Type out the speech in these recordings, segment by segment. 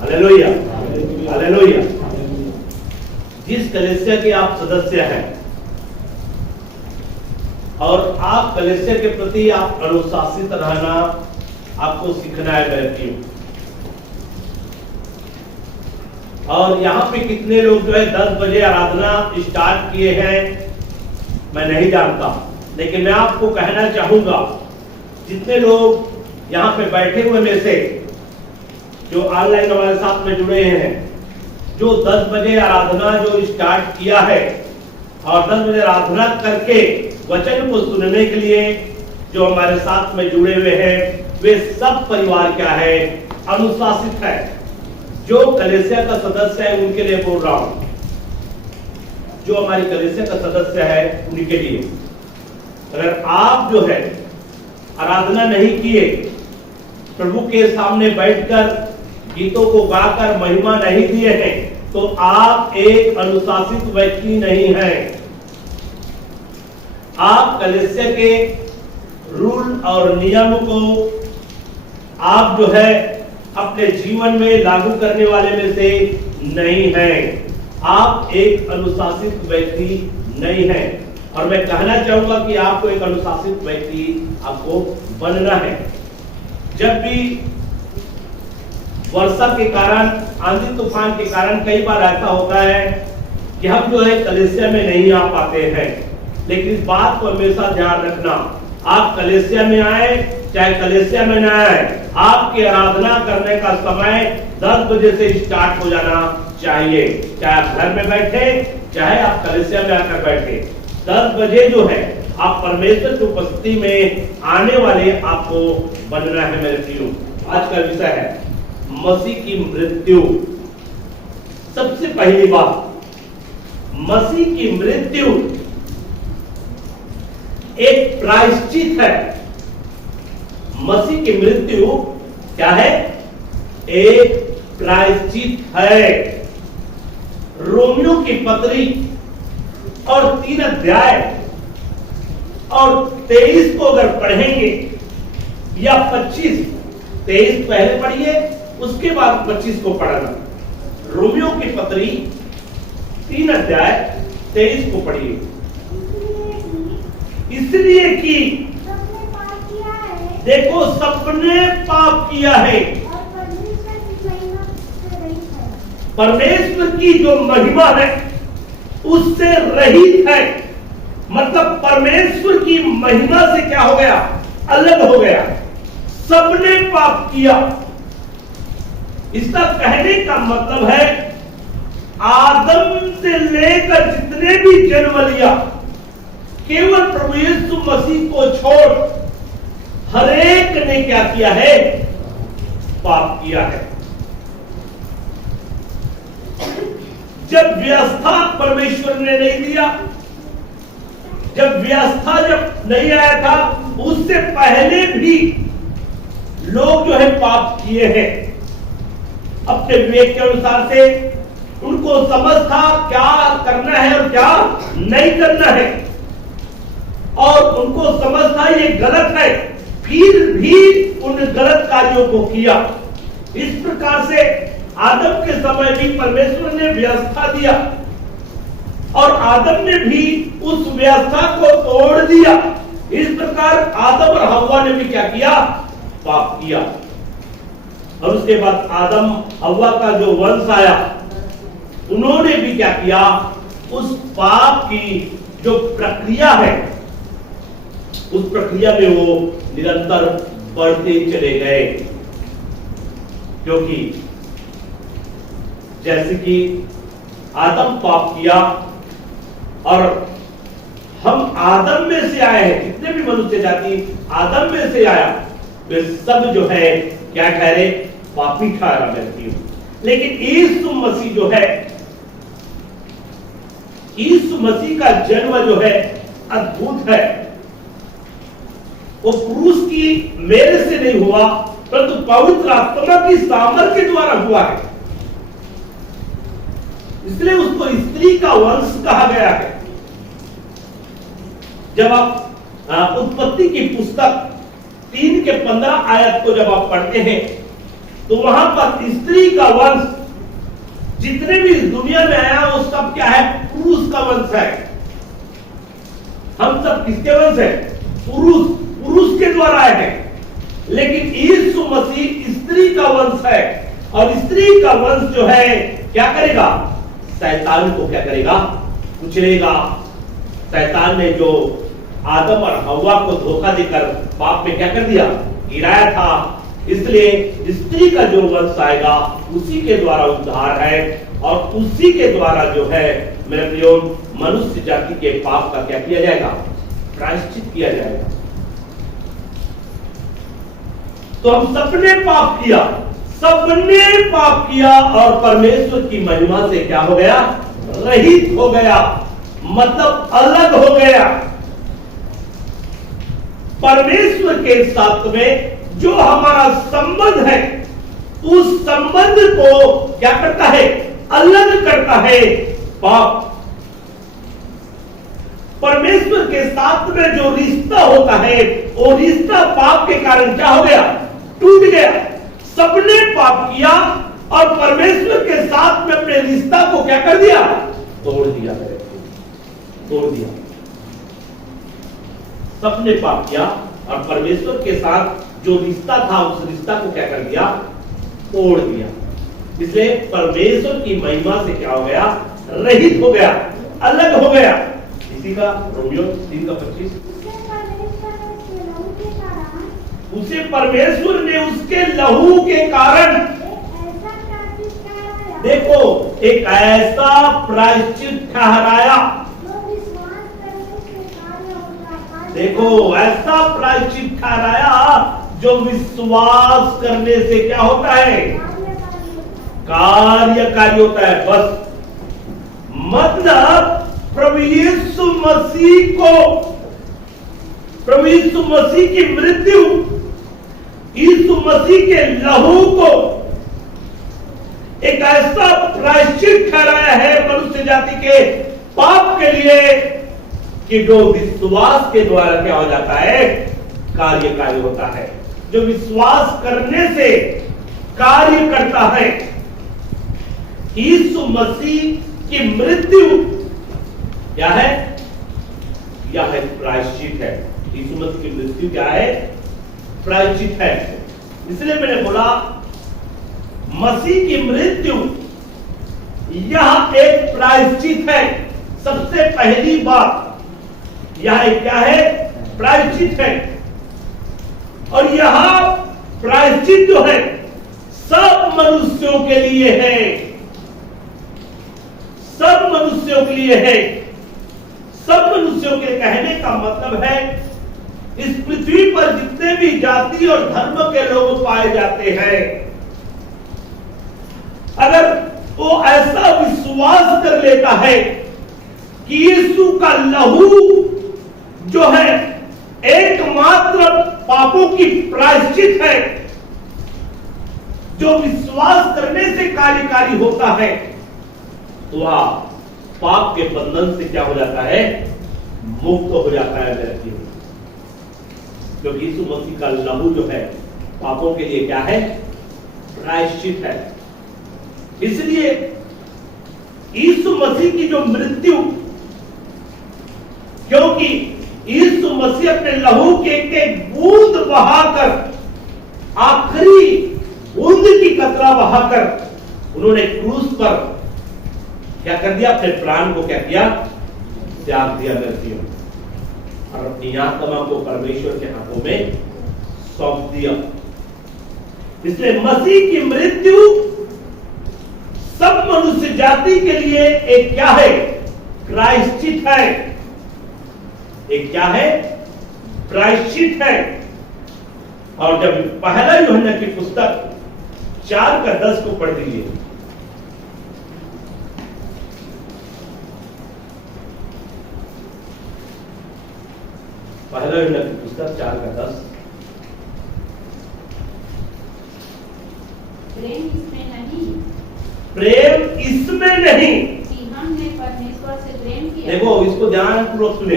Hallelujah, hallelujah. जिस कलीसिया के आप सदस्य हैं और आप कलीसिया के प्रति आप अनुशासित रहना आपको सीखना है व्यक्ति। और यहाँ पे कितने लोग जो है 10 बजे आराधना स्टार्ट किए हैं मैं नहीं जानता, लेकिन मैं आपको कहना चाहूंगा जितने लोग यहाँ पे बैठे हुए में से जो ऑनलाइन हमारे साथ में जुड़े हैं, जो 10 बजे आराधना जो स्टार्ट किया है और 10 बजे आराधना करके वचन को सुनने के लिए जो हमारे साथ में जुड़े हुए हैं, वे सब परिवार क्या है, अनुशासित है। जो कलीसिया का सदस्य है उनके लिए बोल रहा हूं, जो हमारी कलीसिया का सदस्य है उनके लिए। अगर आप जो है आराधना नहीं किए, प्रभु के सामने बैठकर गीतों को गाकर महिमा नहीं दिए हैं, तो आप एक अनुशासित व्यक्ति नहीं हैं। आप कलीसिया के रूल और नियम को आप जो है अपने जीवन में लागू करने वाले में से नहीं हैं। आप एक अनुशासित व्यक्ति नहीं हैं। और मैं कहना चाहूंगा कि आपको एक अनुशासित व्यक्ति आपको बनना है। जब भी वर्षा के कारण, आंधी तूफान के कारण कई बार ऐसा होता है कि हम जो है कलीसिया में नहीं आ पाते हैं, लेकिन इस बात को हमेशा ध्यान रखना, आप कलीसिया में आए चाहे कलीसिया में न आए, आपकी आराधना करने का समय 10 बजे से स्टार्ट हो जाना चाहिए। चाहे आप घर में बैठे चाहे आप कलीसिया में आकर बैठे, 10 बजे जो है आप परमेश्वर की उपस्थिति में आने वाले आपको बनना है। मेरे प्रियो, आज का विषय है मसीह की मृत्यु। सबसे पहली बात, मसीह की मृत्यु एक प्रायश्चित है। मसीह की मृत्यु क्या है? एक प्रायश्चित है। रोमियो की पत्री और 3 अध्याय और 23 को अगर पढ़ेंगे या 25, 23 पहले पढ़िए उसके बाद 25 को पढ़ना। रोमियो की पत्री 3 अध्याय 23 को पढ़िए। इसलिए कि देखो सबने पाप किया है, परमेश्वर की जो महिमा है उससे रहित है। मतलब परमेश्वर की महिमा से क्या हो गया? अलग हो गया। सबने पाप किया। इसका कहने का मतलब है आदम से लेकर जितने भी जन्म लिया, केवल प्रभु यीशु मसीह को छोड़ हर एक ने क्या किया है? पाप किया है। जब व्यवस्था परमेश्वर ने नहीं दिया, जब व्यवस्था जब नहीं आया था, उससे पहले भी लोग जो है पाप किए हैं। अपने विवेक के अनुसार से उनको समझ था क्या करना है और क्या नहीं करना है, और उनको समझ था ये गलत है, फिर भी उन गलत कार्यों को किया। इस प्रकार से आदम के समय भी परमेश्वर ने व्यवस्था दिया और आदम ने भी उस व्यवस्था को तोड़ दिया। इस प्रकार आदम और हव्वा ने भी क्या किया? पाप किया। और उसके बाद आदम हव्वा का जो वंश आया, उन्होंने भी क्या किया? उस पाप की जो प्रक्रिया है, उस प्रक्रिया में वो निरंतर बढ़ते चले गए। क्योंकि जैसे कि आदम पाप किया और हम आदम में से आए हैं, जितने भी मनुष्य जाति आदम में से आया, वे सब जो है क्या ठहरे? पापी ठहरा व्यक्ति। लेकिन यीशु मसीह जो है, यीशु मसीह का जन्म जो है अद्भुत है। वो पुरुष की मेरे से नहीं हुआ, परंतु पवित्र आत्मा की सामर्थ्य के द्वारा हुआ है। इसलिए उसको स्त्री का वंश कहा गया है। जब आप उत्पत्ति की पुस्तक 3 के 15 आयत को जब आप पढ़ते हैं, तो वहां पर स्त्री का वंश जितने भी इस दुनिया में आया वो सब क्या है? पुरुष का वंश है। हम सब किसके वंश है? पुरुष के द्वारा आए हैं। लेकिन यीशु मसीह स्त्री का वंश है, और स्त्री का वंश जो है क्या करेगा? शैतान को क्या करेगा? कुचलेगा। शैतान ने जो आदम और हव्वा को धोखा देकर पाप में क्या कर दिया? गिराया था। इसलिए स्त्री का जो वंश आएगा उसी के द्वारा उद्धार है, और उसी के द्वारा जो है मेरे प्रियो मनुष्य जाति के पाप का क्या किया जाएगा? प्रायश्चित किया जाएगा। तो हम सबने पाप किया, सबने पाप किया, और परमेश्वर की महिमा से क्या हो गया? रहित हो गया, मतलब अलग हो गया। परमेश्वर के साथ में जो हमारा संबंध है, उस संबंध को क्या करता है? अलग करता है पाप। परमेश्वर के साथ में जो रिश्ता होता है, वो रिश्ता पाप के कारण क्या हो गया? टूट गया। सबने पाप किया और परमेश्वर के साथ में अपने रिश्ता को क्या कर दिया? तोड़ दिया। तोड़ दिया। सबने पाप किया और परमेश्वर के साथ जो रिश्ता था उस रिश्ता को क्या कर दिया? तोड़ दिया। इसलिए परमेश्वर की महिमा से क्या हो गया? रहित हो गया, अलग हो गया। इसी का रोमियो 3:25, उसे परमेश्वर ने उसके लहू के कारण, देखो, एक ऐसा प्रायश्चित ठहराया। देखो, ऐसा प्रायश्चित ठहराया जो विश्वास करने से क्या होता है? कार्यकारी होता है। बस मतलब प्रभु यीशु मसीह की मृत्यु, यीशु मसीह के लहू को एक ऐसा प्रायश्चित ठहराया है मनुष्य जाति के पाप के लिए कि जो विश्वास के द्वारा क्या हो जाता है? कार्यकारी होता है। जो विश्वास करने से कार्य करता है। यीशु मसीह की मृत्यु क्या है? यह है प्रायश्चित है। यीशु मसीह की मृत्यु क्या है? प्रायश्चित है। इसलिए मैंने बोला मसीह की मृत्यु यह एक प्रायश्चित है। सबसे पहली बात यह क्या है? प्रायश्चित है। और यह प्रायश्चित जो है सब मनुष्यों के लिए है। सब मनुष्यों के लिए है। सब मनुष्यों के कहने का मतलब है इस पृथ्वी पर जितने भी जाति और धर्म के लोग पाए जाते हैं, अगर वो ऐसा विश्वास कर लेता है कि यीशु का लहू जो है एकमात्र पापों की प्रायश्चित है, जो विश्वास करने से कार्यकारी होता है, तो वह पाप के बंधन से क्या हो जाता है? मुक्त हो जाता है व्यक्ति। क्योंकि यीशु मसीह का लहू जो है पापों के लिए क्या है? प्रायश्चित है। इसलिए यीशु मसीह की जो मृत्यु, क्योंकि यीशु मसीह अपने लहू के एक बूंद बहाकर, आखिरी बूंद की कतरा बहाकर उन्होंने क्रूस पर क्या कर दिया? अपने प्राण को क्या किया? त्याग दिया व्यक्तियों, और अपनी आत्मा को परमेश्वर के हाथों में सौंप दिया। इसलिए मसीह की मृत्यु सब मनुष्य जाति के लिए एक क्या है? प्रायश्चित है। एक क्या है? प्रायश्चित है। और जब पहला यूहन्ना की पुस्तक 4:10 को पढ़ लीजिए। पहला यूहन्ना की पुस्तक 4:10। प्रेम इसमें नहीं कि हमने परमेश्वर से प्रेम किया। देखो, इसको ध्यानपूर्वक सुने।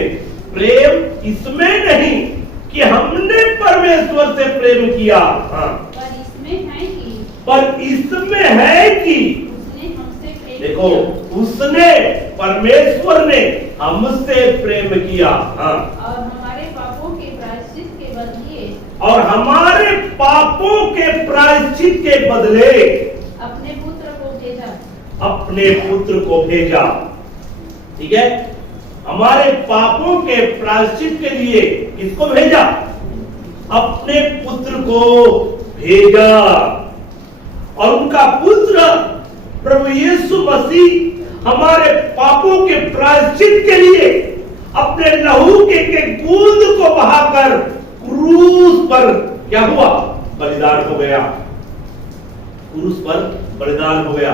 प्रेम इसमें नहीं कि हमने परमेश्वर से प्रेम किया, हाँ, पर इसमें है कि पर इसमें है कि उसने हमसे प्रेम देखो, किया उसने, परमेश्वर ने हमसे प्रेम किया। हाँ, और हमारे पापों के प्रायश्चित के बदले और हमारे पापों के प्रायश्चित के बदले अपने पुत्र को भेजा। अपने पुत्र को भेजा। ठीक है, हमारे पापों के प्रायश्चित के लिए किसको भेजा? अपने पुत्र को भेजा। और उनका पुत्र प्रभु यीशु मसीह हमारे पापों के प्रायश्चित के लिए अपने लहू के बूंद को बहाकर क्रूस पर क्या हुआ? बलिदान हो गया। क्रूस पर बलिदान हो गया।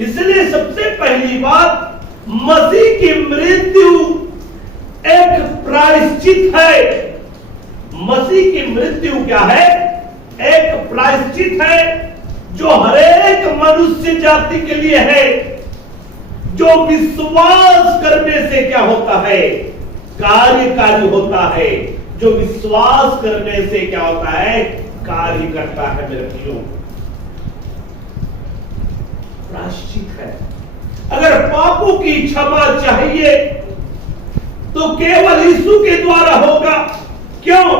इसलिए सबसे पहली बात, मसीह की मृत्यु एक प्रायश्चित है। मसीह की मृत्यु क्या है? एक प्रायश्चित है जो हरेक मनुष्य जाति के लिए है, जो विश्वास करने से क्या होता है? कार्यकारी होता है। जो विश्वास करने से क्या होता है? कार्य करता है। मेरे प्रियो, प्रायश्चित है। अगर पापों की क्षमा चाहिए तो केवल यीशु के द्वारा होगा। क्यों?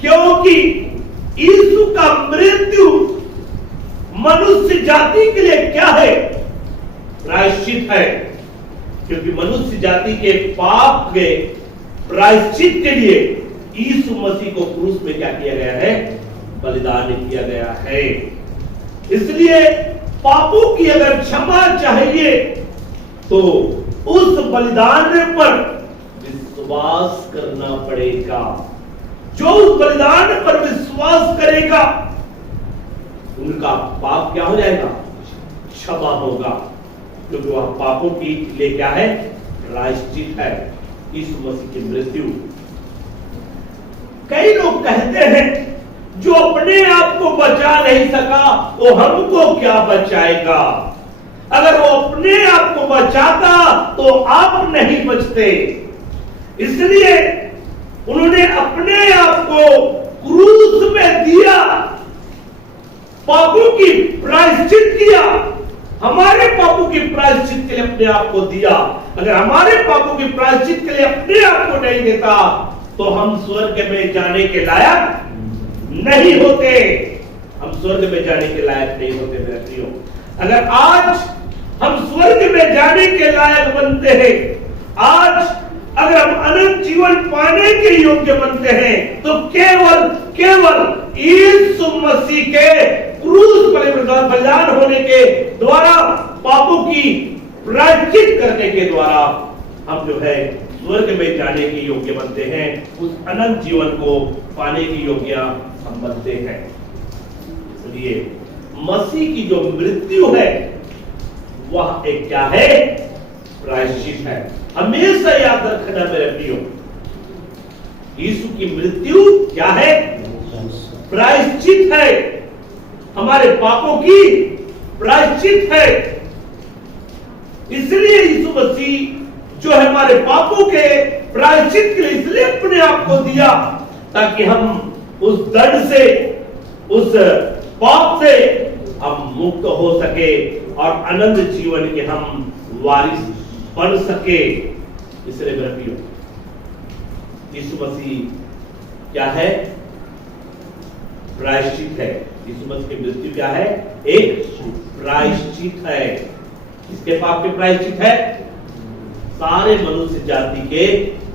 क्योंकि यीशु का मृत्यु मनुष्य जाति के लिए क्या है? प्रायश्चित है। क्योंकि मनुष्य जाति के पाप के प्रायश्चित के लिए यीशु मसीह को क्रूस में क्या किया गया है? बलिदान किया गया है। इसलिए पापों की अगर क्षमा चाहिए तो उस बलिदान पर विश्वास करना पड़ेगा। जो उस बलिदान पर विश्वास करेगा उनका पाप क्या हो जाएगा? क्षमा होगा। क्योंकि वह पापों की लिए क्या है? प्रायश्चित है, यीशु मसीह की मृत्यु। कई लोग कहते हैं जो अपने आप को बचा नहीं सका वो हमको क्या बचाएगा? अगर वो अपने आप को बचाता तो आप नहीं बचते। इसलिए उन्होंने अपने आप को क्रूस में दिया, पापों की प्रायश्चित किया, हमारे पापों की प्रायश्चित के लिए अपने आप को दिया। अगर हमारे पापों की प्रायश्चित के लिए अपने आप को नहीं देता तो हम स्वर्ग में जाने के लायक नहीं होते। हम स्वर्ग में जाने के लायक नहीं होते मेरे प्रियो। अगर आज हम स्वर्ग में जाने के लायक बनते हैं, आज अगर हम अनंत जीवन पाने के योग्य बनते हैं तो केवल यीशु मसीह के क्रूस पर बलिदान होने के द्वारा, पापों की प्रायश्चित करने के द्वारा हम जो है स्वर्ग में जाने के योग्य बनते हैं। उस अनंत जीवन को पाने की योग्य हम बनते हैं। इसलिए मसीह की जो मृत्यु है वह एक क्या है? प्रायश्चित है। हमेशा याद रखना मेरे प्रियो, यीशु की मृत्यु क्या है? प्रायश्चित है। हमारे पापों की प्रायश्चित है। इसलिए यीशु मसीह जो है हमारे पापों के प्रायश्चित के लिए इसलिए अपने आप को दिया ताकि हम उस दंड से, उस पाप से हम मुक्त हो सके और अनंत जीवन के हम वारिस बन सके। इसलिए मेरे प्रियो, यीशु मसीह क्या है? प्रायश्चित है। यीशु मसीह की मृत्यु क्या है? एक प्रायश्चित है। किसके पाप के प्रायश्चित है? सारे मनुष्य जाति के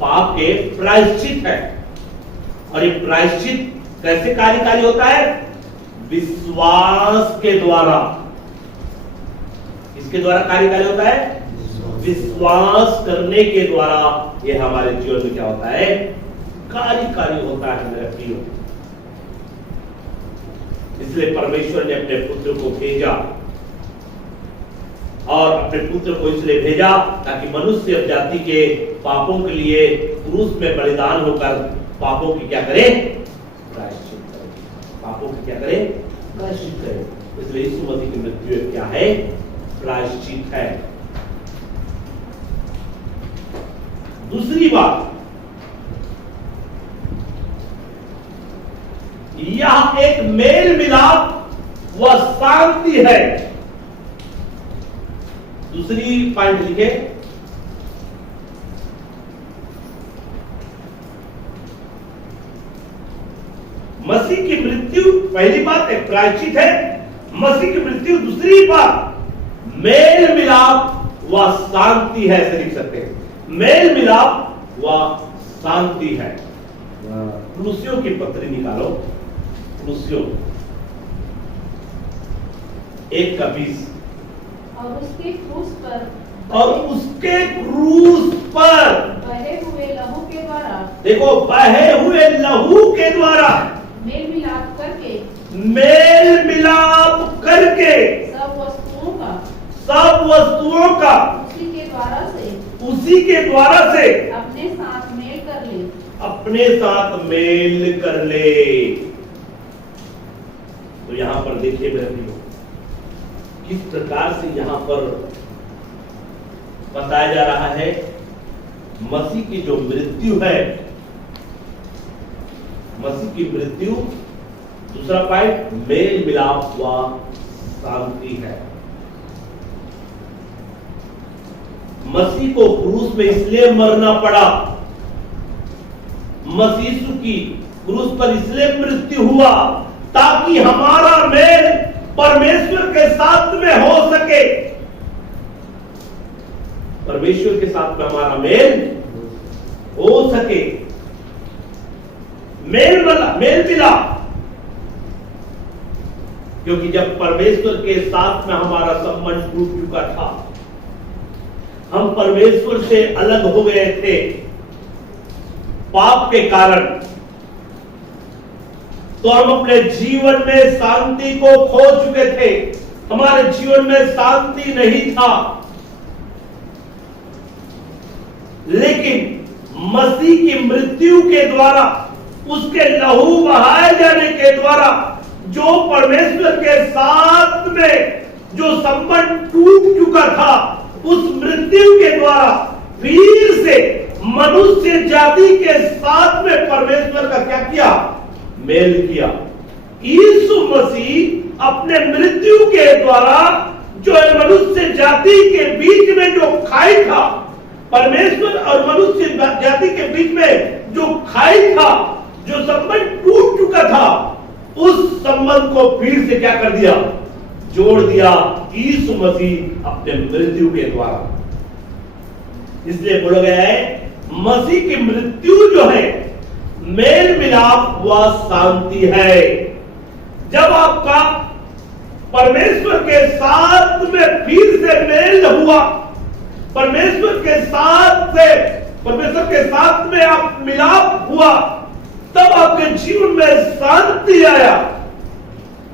पाप के प्रायश्चित है। और ये प्रायश्चित कैसे कार्यकारी होता है? विश्वास के द्वारा। इसके द्वारा कार्यकारी होता है? विश्वास करने के द्वारा ये हमारे जीवन में क्या होता है? कार्यकारी होता है मेरे प्रियो। इसलिए परमेश्वर ने अपने पुत्र को भेजा, और अपने पुत्र को इसलिए भेजा ताकि मनुष्य जाति के पापों के लिए क्रूस में बलिदान होकर पापों की क्या करे? प्रायश्चित करे। पापों की क्या करे? प्रायश्चित करे। इसलिए यीशु मसीह की मृत्यु क्या है? प्रायश्चित है। दूसरी बात, यह एक मेल मिलाप वह शांति है। दूसरी पॉइंट लिखे, मसीह की मृत्यु, पहली बात एक प्रायश्चित है, मसीह की मृत्यु। दूसरी बात मेल मिलाप व शांति है। ऐसे लिख सकते हैं, मेल मिलाप व शांति है। कुलुस्सियों की पत्री निकालो, कुलुस्सियों 1:20। और उसके क्रूस पर बहे हुए लहू के द्वारा, देखो, बहे हुए लहू के द्वारा मेल मिलाप करके सब वस्तुओं का उसी के द्वारा से अपने साथ मेल कर ले। तो यहां पर देखिए मेरे प्रियो, किस प्रकार से यहां पर बताया जा रहा है मसीह की जो मृत्यु है, मसीह की मृत्यु। दूसरा पॉइंट मेल मिलाप व शांति है। मसीह को क्रूस में इसलिए मरना पड़ा, मसीह यीशु की क्रूस पर इसलिए मृत्यु हुआ ताकि हमारा मेल परमेश्वर के साथ में हो सके। परमेश्वर के साथ में हमारा मेल हो सके, मेल मिला। क्योंकि जब परमेश्वर के साथ में हमारा संबंध टूट चुका था, हम परमेश्वर से अलग हो गए थे पाप के कारण, तो हम अपने जीवन में शांति को खो चुके थे। हमारे जीवन में शांति नहीं था। लेकिन मसीह की मृत्यु के द्वारा, उसके लहू बहाए जाने के द्वारा जो परमेश्वर के साथ में जो संबंध टूट चुका था, उस मृत्यु के द्वारा फिर से मनुष्य जाति के साथ में परमेश्वर का क्या किया? मेल किया। यीशु मसीह अपने मृत्यु के द्वारा जो मनुष्य जाति के बीच में जो खाई था, परमेश्वर और मनुष्य जाति के बीच में जो खाई था, जो संबंध टूट चुका था, उस संबंध को फिर से क्या कर दिया? जोड़ दिया यीशु मसीह अपने मृत्यु के द्वारा। इसलिए बोला गया है मसीह की मृत्यु जो है मेल मिलाप व शांति है। जब आपका परमेश्वर के साथ में फिर से मेल हुआ, परमेश्वर के साथ में आप मिलाप हुआ, तब आपके जीवन में शांति आया,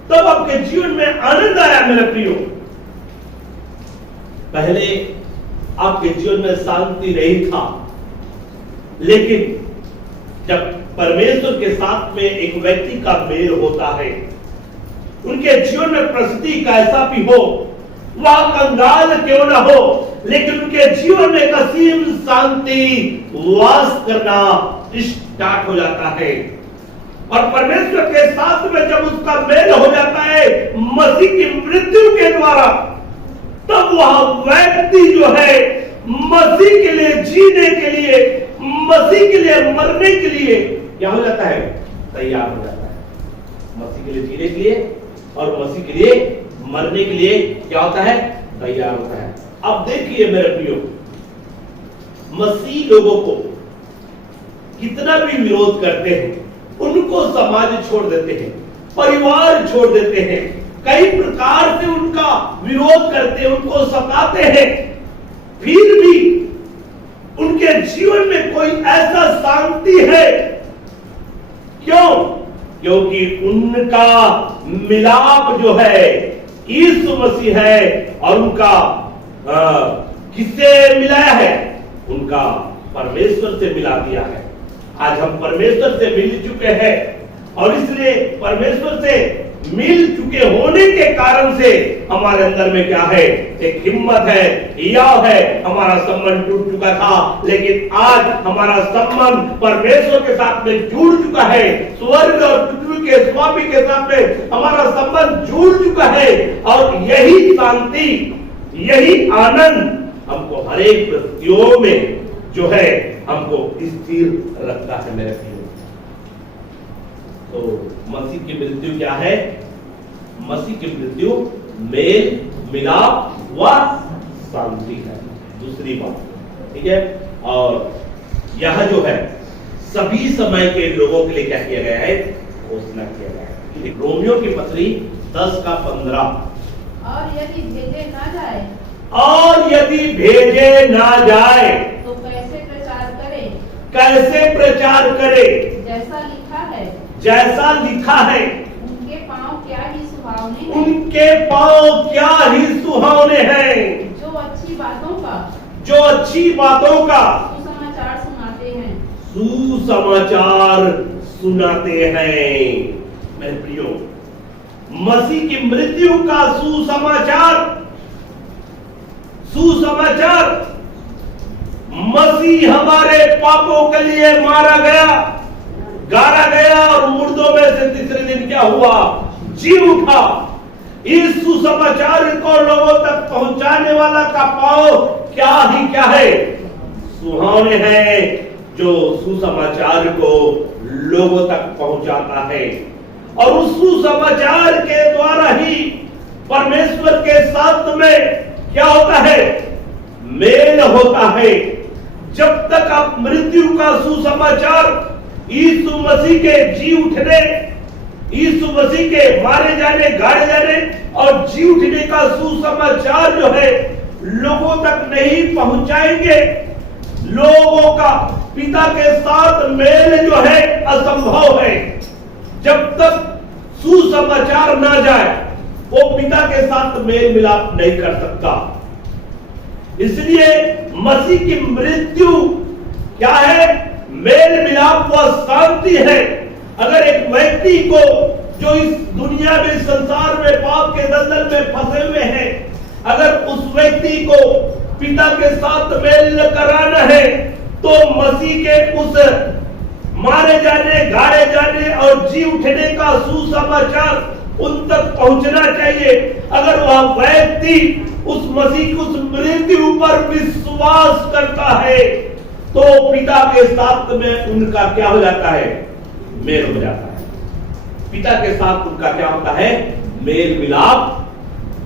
तब आपके जीवन में आनंद आया। मेरे प्रियो, पहले आपके जीवन में शांति नहीं था, लेकिन जब परमेश्वर के साथ में एक व्यक्ति का मेल होता है, उनके जीवन में परिस्थिति कैसा भी हो, वह कंगाल क्यों ना हो, लेकिन उनके जीवन में एक असीम शांति वास करना स्टार्ट हो जाता है। और परमेश्वर के साथ में जब उसका मेल हो जाता है मसीह की मृत्यु के द्वारा, तब वह व्यक्ति जो है मसीह के लिए जीने के लिए, मसीह के लिए मरने के लिए क्या हो जाता है? तैयार हो जाता है। मसीह के लिए जीने के लिए और मसीह के लिए मरने के लिए क्या होता है? तैयार होता है। अब देखिए मेरे प्रियो, मसीह लोगों को कितना भी विरोध करते हैं, उनको समाज छोड़ देते हैं, परिवार छोड़ देते हैं, कई प्रकार से उनका विरोध करते हैं, उनको सताते हैं, फिर भी उनके जीवन में कोई ऐसा शांति है। क्यों? क्योंकि उनका मिलाप जो है यीशु मसीह है, और उनका किससे मिलाया है? उनका परमेश्वर से मिला दिया है। आज हम परमेश्वर से मिल चुके हैं, और इसलिए परमेश्वर से मिल चुके होने के कारण से हमारे अंदर में क्या है, एक हिम्मत है, हियाव है। हमारा संबंध टूट चुका था, लेकिन आज हमारा संबंध परमेश्वर के साथ में जुड़ चुका है। स्वर्ग और पृथ्वी के स्वामी के साथ में हमारा संबंध जुड़ चुका है। और यही शांति, यही आनंद हमको हर एक परिस्थितियों में जो है हमको स्थिर रखता है मेरे प्रियो। तो मसीह की मृत्यु क्या है? मसीह की मृत्यु मेल मिलाप व शांति है। दूसरी बात, ठीक है। और यह जो है सभी समय के लोगों के लिए क्या किया गया है? घोषणा किया गया है। रोमियो की पत्री 10:15। और यदि भेजे ना जाए, और यदि भेजे ना जाए तो कैसे प्रचार करे? कैसे प्रचार करे? जैसा लिखा है, जैसा लिखा है, उनके पांव क्या ही सुहावने हैं, उनके पांव क्या ही सुहावने हैं, जो अच्छी बातों का, जो अच्छी बातों का सुसमाचार सुनाते हैं। सुसमाचार सुनाते हैं। मेरे प्रियो, मसीह की मृत्यु का सुसमाचार, सुसमाचार, मसीह हमारे पापों के लिए मारा गया, गाड़ा गया और मुर्दों में से तीसरे दिन क्या हुआ? जी उठा। इस सुसमाचार को लोगों तक पहुंचाने वाला का पांव क्या ही क्या है? सुहावने हैं, जो सुसमाचार को लोगों तक पहुंचाता है। और उस सुसमाचार के द्वारा ही परमेश्वर के साथ में क्या होता है? मेल होता है। जब तक आप मृत्यु का सुसमाचार, यीशु मसीह के जी उठने, यीशु मसीह के मारे जाने, गाड़े जाने और जी उठने का सुसमाचार जो है लोगों तक नहीं पहुंचाएंगे, लोगों का पिता के साथ मेल जो है असंभव है। जब तक सुसमाचार ना जाए, वो पिता के साथ मेल मिलाप नहीं कर सकता। इसलिए मसीह की मृत्यु क्या है? मेल मिलाप व शांति है। अगर एक व्यक्ति को जो इस दुनिया में, संसार में पाप के दलदल में फंसे हुए हैं, अगर उस व्यक्ति को पिता के साथ मेल कराना है, तो मसीह के उस मारे जाने, गाड़े जाने और जी उठने का सुसमाचार उन तक पहुंचना चाहिए। अगर वह व्यक्ति उस मसीह की उस मृत्यु पर विश्वास करता है, तो पिता के साथ में उनका क्या हो जाता है? मेल हो जाता है। पिता के साथ उनका क्या होता है? मेल मिलाप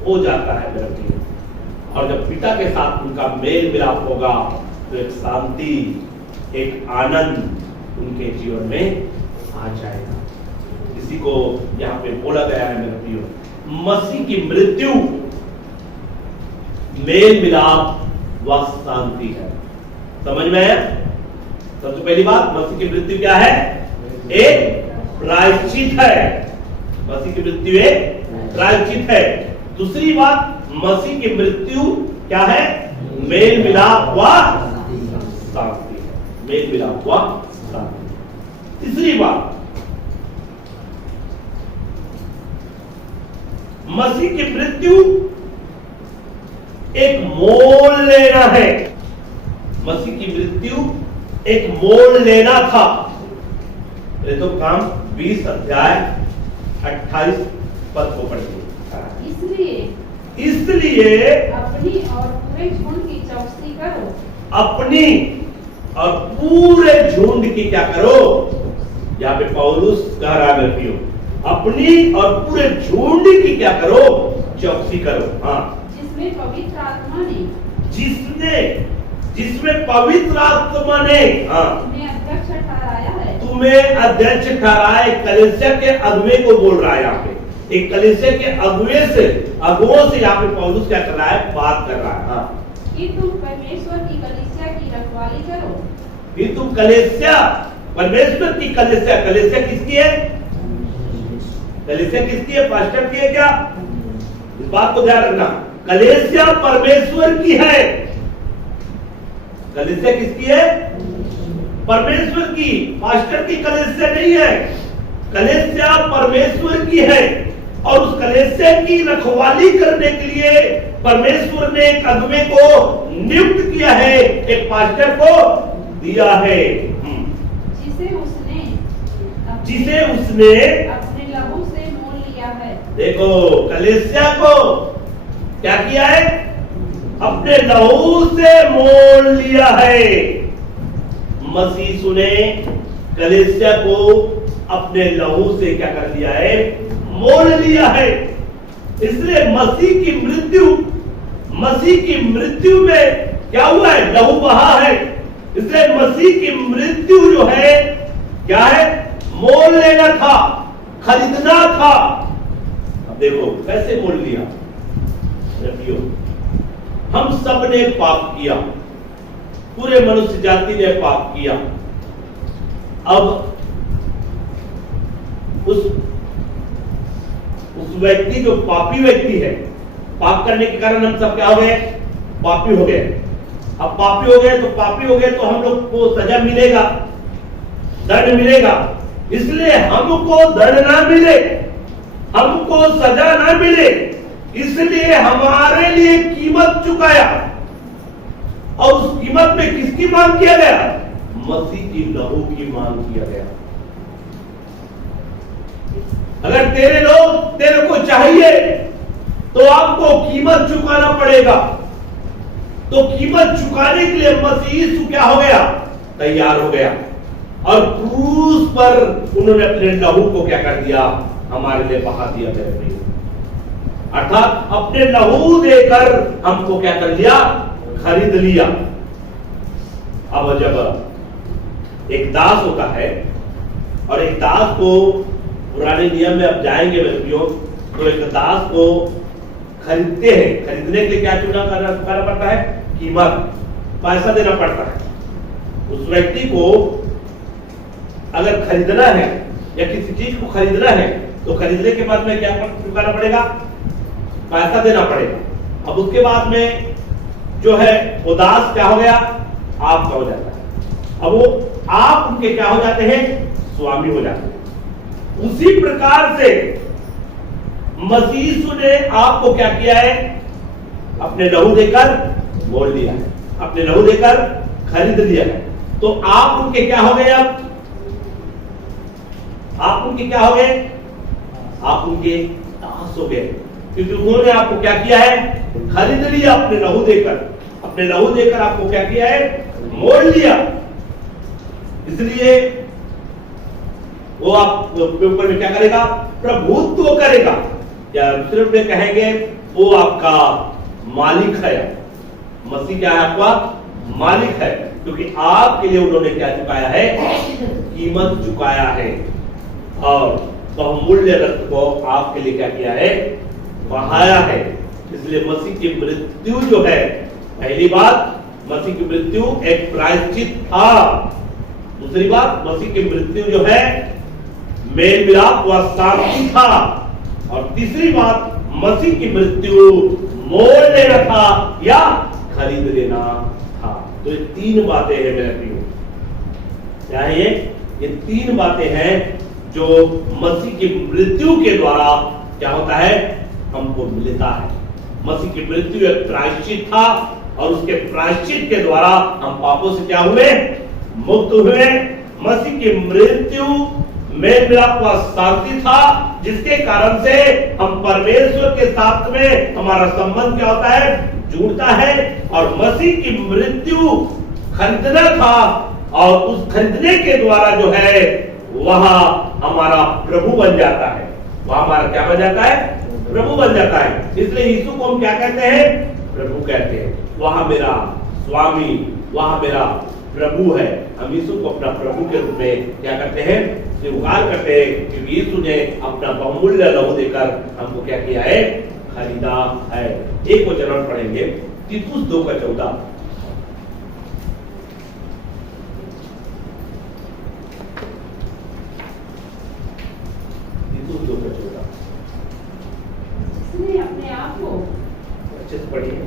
हो जाता है मेरे प्रिय। और जब पिता के साथ उनका मेल मिलाप होगा, तो एक शांति, एक आनंद उनके जीवन में आ जाएगा। इसी को यहाँ पे बोला गया है मेरे प्रियो, मसीह की मृत्यु मेल मिलाप व शांति है। समझ में आया? सबसे पहली बात, मसीह की मृत्यु क्या है? एक प्रायश्चित है। मसीह की मृत्यु एक प्रायश्चित है। दूसरी बात, मसीह की मृत्यु क्या है? मेल मिलाप व शांति है। मेल मिलाप व शांति। तीसरी बात, मसीह की मृत्यु एक मोल लेना है। मसीह की मृत्यु एक मोल लेना था। तो काम 20 अध्याय 28 पद को पढ़िए। इसलिए अपनी और पूरे झुंड की चौकसी करो। अपनी और पूरे झुंड की क्या करो? यहाँ पे पौलुस कह रहा है प्रियो, अपनी और पूरे झुंड की क्या करो? चौकसी करो। हाँ, जिसमें पवित्र आत्मा ने हाँ, तुम्हें अध्यक्ष ठहराए। कलीसिया के अगुवे को बोल रहा है यहाँ पे। एक कलीसिया के अगुवों से यहाँ पे पौलुस क्या कर रहा है? बात कर रहा है। हाँ, कि तुम परमेश्वर की कलीसिया की रखवाली करो। कि तुम कलीसिया, परमेश्वर की कलीसिया, कलीसिया किसकी है? कलीसिया किसकी है? पास्टर की है क्या? इस बात को ध्यान रखना। कलीसिया परमेश्वर की है। कलीसिया किसकी है? परमेश्वर की। पास्टर की कलीसिया नहीं है। कलीसिया परमेश्वर की है। और उस कलीसिया की रखवाली करने के लिए परमेश्वर ने एक अगुवे को नियुक्त किया है, एक पास्टर को दिया है, जिसे उसने अपने लहू से मोल लिया है। देखो, कलीसिया को क्या किया है? अपने लहू से मोल लिया है। मसीह ने कलीसिया को अपने लहू से क्या कर दिया है? मोल लिया है। इसलिए मसीह की मृत्यु में क्या हुआ है? लहू बहा है। इसलिए मसीह की मृत्यु जो है क्या है? मोल लेना था, खरीदना था। अब देखो कैसे मोल लिया। हम सब ने पाप किया, पूरे मनुष्य जाति ने पाप किया। अब उस व्यक्ति जो पापी व्यक्ति है, पाप करने के कारण हम सब क्या हो गए? पापी हो गए। अब पापी हो गए तो हम लोग को सजा मिलेगा, दंड मिलेगा। इसलिए हमको दंड ना मिले, हमको सजा ना मिले, इसलिए हमारे लिए कीमत चुकाया। और उस कीमत में किसकी मांग किया गया? मसीह की लहू की मांग किया गया। अगर तेरे को चाहिए तो आपको कीमत चुकाना पड़ेगा। तो कीमत चुकाने के लिए मसीह यीशु क्या हो गया? तैयार हो गया। और क्रूस पर उन्होंने अपने लहू को क्या कर दिया? हमारे लिए बहा दिया गया। अर्थात अपने लहू देकर हमको क्या कर लिया? खरीद लिया। अब जब एक दास होता है और एक दास को पुराने नियम में अब जाएंगे व्यक्तियों, तो एक दास को खरीदते हैं। खरीदने के लिए क्या चुना करना पड़ता है? कीमत, पैसा देना पड़ता है। उस व्यक्ति को अगर खरीदना है या किसी चीज को खरीदना है तो खरीदने के बाद में क्या चुकाना पड़ेगा? पैसा देना पड़ेगा। अब उसके बाद में जो है वो दास क्या हो गया? आपका हो जाता है। अब वो आप उनके क्या हो जाते हैं? स्वामी हो जाते हैं। उसी प्रकार से मसीह ने आपको क्या किया है? अपने लहू देकर मोल लिया है, अपने लहू देकर खरीद लिया है। तो आप उनके क्या हो गए? आप उनके क्या हो गए? आप उनके दास हो गए, क्योंकि उन्होंने आपको क्या किया है? खरीद लिया अपने लहू देकर। अपने लहू देकर आपको क्या किया है? मोल लिया। इसलिए वो आप ऊपर में क्या करेगा? प्रभुत्व करेगा। या सिर्फ में कहेंगे वो आपका मालिक है। मसीह क्या है? आपका मालिक है, क्योंकि आपके लिए उन्होंने क्या चुकाया है? कीमत चुकाया है। और बहुमूल्य रक्त को आपके लिए क्या किया है? बहाया है। इसलिए मसीह की मृत्यु जो है, पहली बात मसीह की मृत्यु एक प्रायश्चित था। दूसरी बात मसीह की मृत्यु जो है मेल मिलाप व शांति था। और तीसरी बात मसीह की मृत्यु मोल लेना था या खरीद लेना था। तो ये तीन बातें हैं मेरे प्रियो। क्या है ये तीन बातें हैं जो मसीह की मृत्यु के द्वारा क्या होता है? हमको मिलता है। मसीह की मृत्यु एक प्रायश्चित था और उसके प्रायश्चित के द्वारा हम पापों से क्या हुए? मुक्त हुए। मसीह की मृत्यु मेल मिलाप व शांति था, जिसके कारण से हम परमेश्वर के साथ में हमारा संबंध क्या होता है? जुड़ता है। और मसीह की मृत्यु खरीदना था और उस खरीदने के द्वारा जो है वहां हमारा प्रभु बन जाता है। वहां हमारा क्या बन जाता है? प्रभु बन जाता है। इसलिए यीशु को हम क्या कहते हैं? प्रभु कहते हैं। वहां मेरा स्वामी, वहां मेरा प्रभु है। हम यीशु को अपना प्रभु के रूप में क्या करते हैं? स्वीकार करते हैं, क्योंकि यीशु ने अपना बहुमूल्य लहू देकर हमको क्या किया है? खरीदा है। एक वचन पढ़ेंगे, तीतुस 2:14। तीतुस 2:14 जिसने अपने आप को, अच्छे से पढ़िए।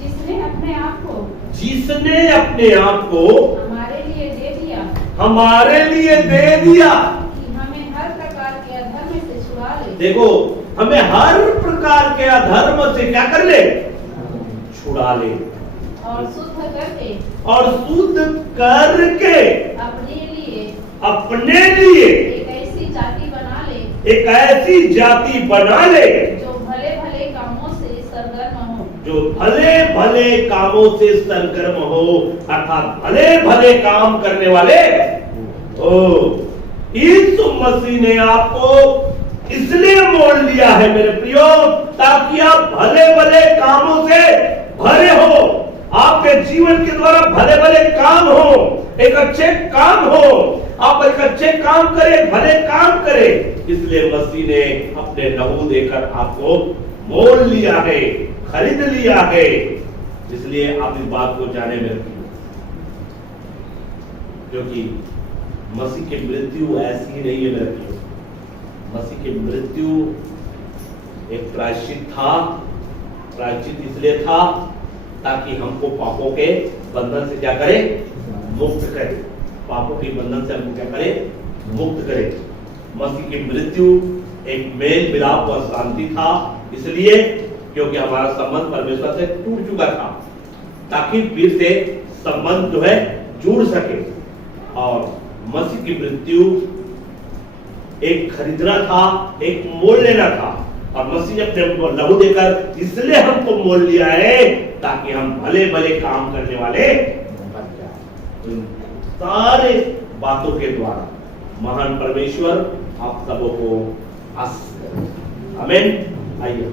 जिसने अपने आप को हमारे लिए दे दिया कि हमें हर प्रकार के अधर्म से छुड़ा ले। देखो, हमें हर प्रकार के अधर्म से क्या कर ले, छुड़ा ले, और शुद्ध करके और शुद्ध करके अपने लिए एक ऐसी जाति बना ले, एक ऐसी जाति बना ले जो भले भले कामों से सरगर्म हो, जो भले भले कामों से सरगर्म हो, अर्थात भले भले काम करने वाले हो। यीशु मसीह ने आपको इसलिए मोल लिया है मेरे प्रियो, ताकि आप भले भले कामों से भरे हो, आपके जीवन के द्वारा भले भले काम हो, एक अच्छे काम हो, आप एक अच्छे काम करें, भले काम करें। इसलिए मसीह ने अपने लहू देकर आपको मोल लिया है, खरीद लिया है। इसलिए आप इस बात को जाने में रखिए, क्योंकि मसीह की मृत्यु ऐसी ही नहीं है मेरे प्रियो। मसीह की मृत्यु एक प्रायश्चित था। प्रायश्चित इसलिए था ताकि हमको पापों के बंधन से क्या करे, मुक्त करे। पापों के बंधन से हमको क्या करे, मुक्त करे। मसीह की मृत्यु एक मेल मिलाप और शांति था, इसलिए क्योंकि हमारा संबंध परमेश्वर से टूट चुका था, ताकि फिर से संबंध जो है जुड़ सके। और मसीह की मृत्यु एक खरीदना था, एक मोल लेना था, और मसीह ने अपने लहू देकर इसलिए हमको मोल लिया है ताकि हम भले भले काम करने वाले बन जाए। सारे बातों के द्वारा महान परमेश्वर आप सबों को आशीष करे। आमीन। आइए।